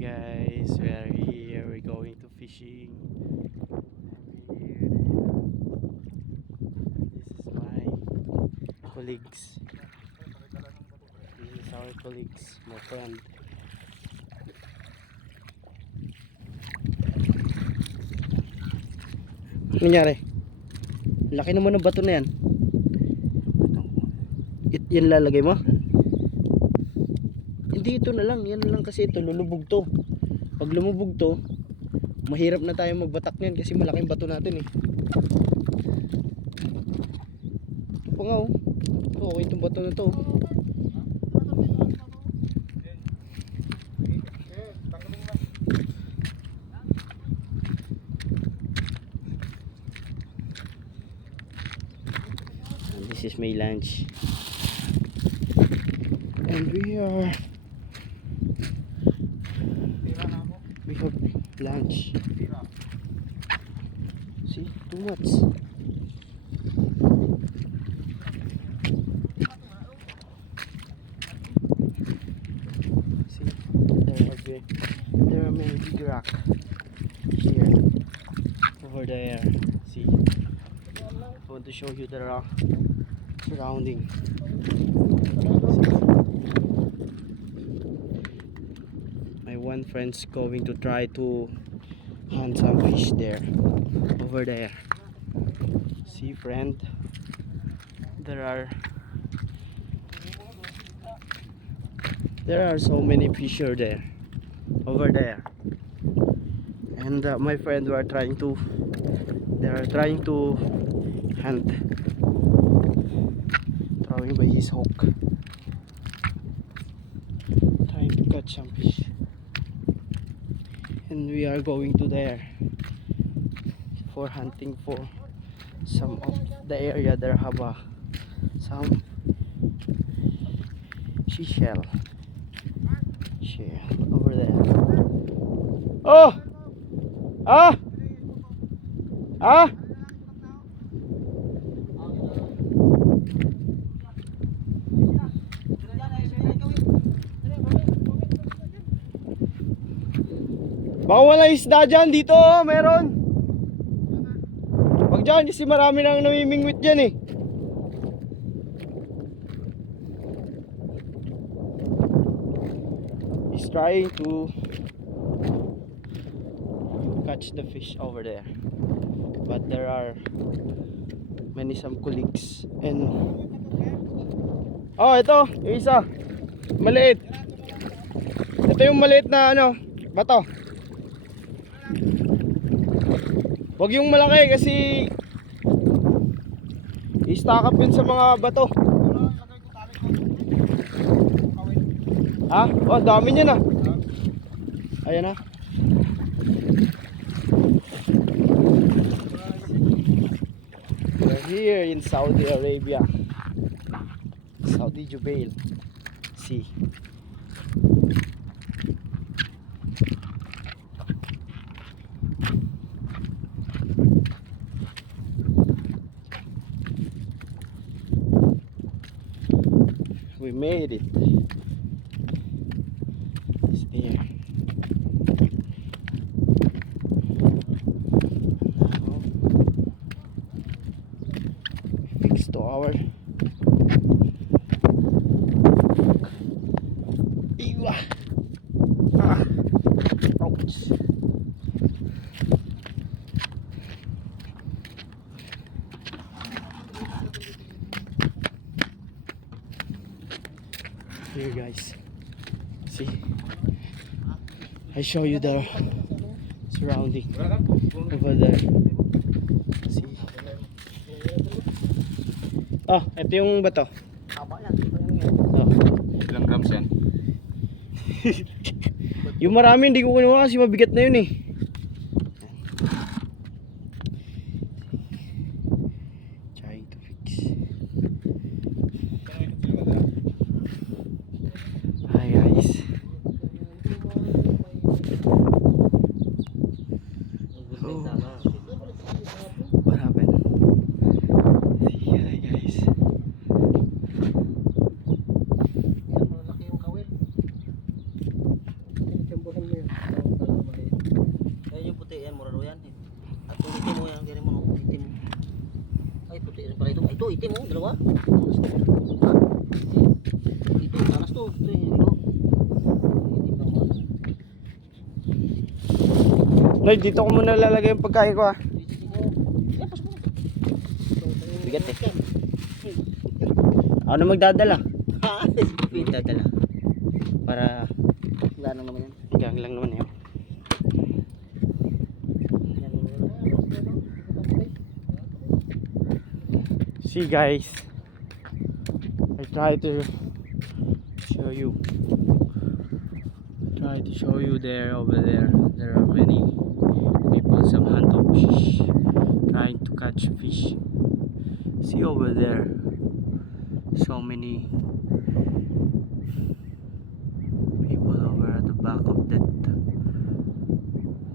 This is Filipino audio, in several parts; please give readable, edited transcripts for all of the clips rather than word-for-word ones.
guys, we are here. We're going to fishing. I'm here. This is my colleagues. This is our colleagues, my friend. Ano nangyari? Laki naman ng bato na yan. Yan lalagay mo? Hindi, ito na lang. Yan na lang kasi ito. Lulubog to. Pag lumubog to, mahirap na tayo magbatak niyan kasi malaking bato natin eh. Ito pa nga oh. Ito, okay itong bato na to. And this is my lunch. And we have lunch. See, too much. See, there are many big rock here, over there. See, I want to show you the rock surrounding. My one friend's going to try to hunt some fish there, over there. See, friend, there are so many fish there, over there. And my friend they are trying to hunt, throwing by his hook, trying to catch some fish. And we are going to there for hunting for some of the area. There have some shell over there. Oh! Ah! Ah! Baka wala isda dyan, dito oh, meron. Wag dyan, kasi marami nang namimingwit dyan eh. He's trying to catch the fish over there, but there are some colleagues. And oh, ito, yung isa maliit. Ito yung maliit na ano, bato. Wag yung malaki kasi i-stack up yun sa mga bato. Ha? Oh, dami niya na. Ayan na. We're here in Saudi Arabia, Saudi Jubail Sea. We made it. It's here. Now we fix to our Iwa. Ah. Ouch. Here guys, see, I show you the surrounding over there. See, oh, ito yung bato. Oh. Ilang grams yan? Yung marami hindi ko kunuha kasi mabigat na yun eh. Trying to fix. Hi guys. Oh. What happened? Hi guys. Malaki yung kawil. puti yan, mura daw yan. At kung itim mo yan, kaya mo no, itim mo. Ay, puti rin pala ito. Ay, ito, itim mo, dalawa. Tanas to. Ha? Ito, tanas to. Ito, ito. Itim lang ba? Noy, dito ko muna lalagay yung pagkain ko ah. Bigat eh. Ano magdadala? Magdadala. Para Wala nang naman yan. hanggang lang naman yun. See guys, I try to show you. There over there. There are many people, some hunt of fish, trying to catch fish. See over there, so many people over at the back of that.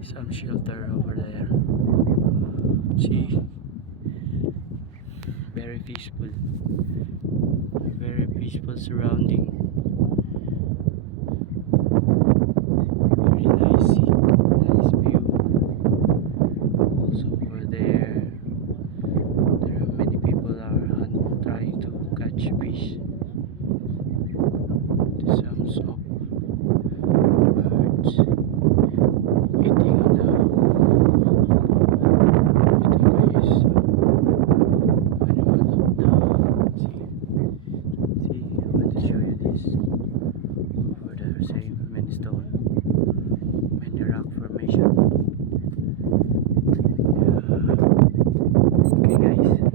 Some shelter over there. See, very peaceful surrounding. Very nice view. Also over there are many people are trying to catch fish. Some